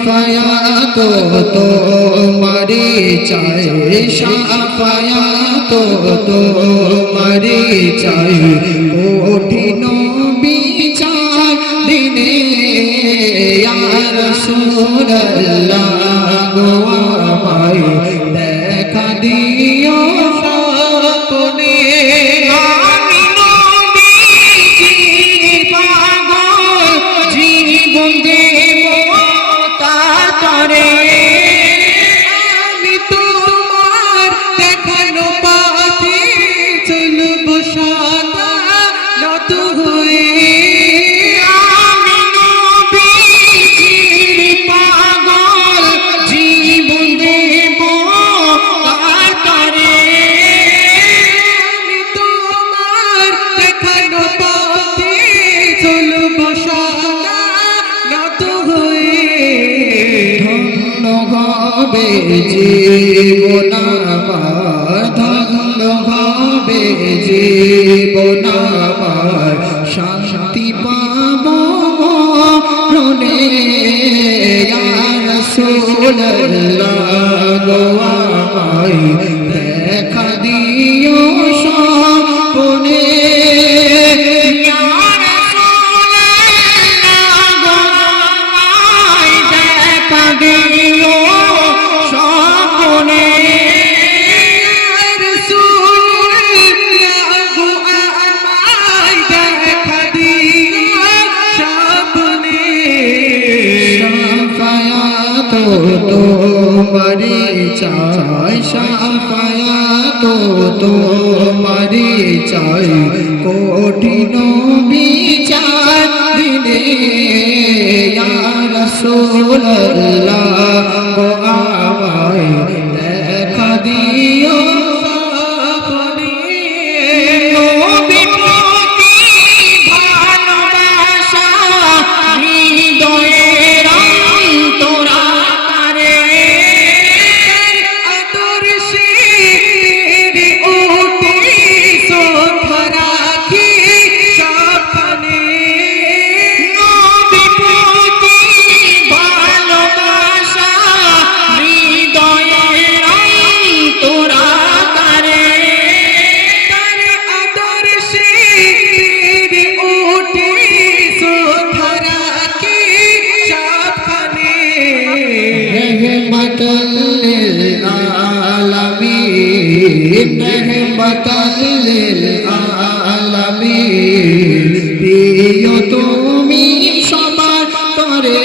শাফায়াত তোমারি চাই শাফায়াত তোমারি চাই কঠিন বিচার দিনে ইয়া রাসূলুল্লাহ গো আমায় দেখা দিও স্বপ্নে আমি নবীজির পাগল জীবন দেব তার তরে আমি তোমার দেখানো পথে চলব সদা নত হয়ে আমি নবীজির পাগল জীবন দেব তার তরে আমি তোমার দেখানো পথে চলব সদা নত হয়ে ধন্য হবে জীবন আমার ধন্য হবে জীবন আমার শান্তি পাব মরণে ইয়া রাসূলুল্লাহ গো আমায় দেখা দিও স্বপ্নে ইয়া রাসূলুল্লাহ গো আমায় দেখা দিও স্বপ্নে ইয়া রাসূলুল্লাহ গো আমায় দেখা দিও স্বপ্নে শাফায়াত তোমারি চাই শাফায়াত তোমারি চাই কঠিন বিচার দিনে ইয়া রাসূলুল্লাহ গো আমায় দেখা দিও স্বপ্নে নবী প্রতি ভালোবাসা হৃদয়ের অন্তরারে আদর্শে উঠে শ্রদ্ধা রাখি স্বপ্নে নবী প্রতি ভালোবাসা হৃদয়ের অন্তরারে তার আদর্শে উঠে শ্রদ্ধা রাখি স্বপ্নে রহমাতাল লিল আলামিন রহমাতাল লিল আলামিন প্রিয় তুমি সবার তরে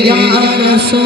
ইয়া রাসূল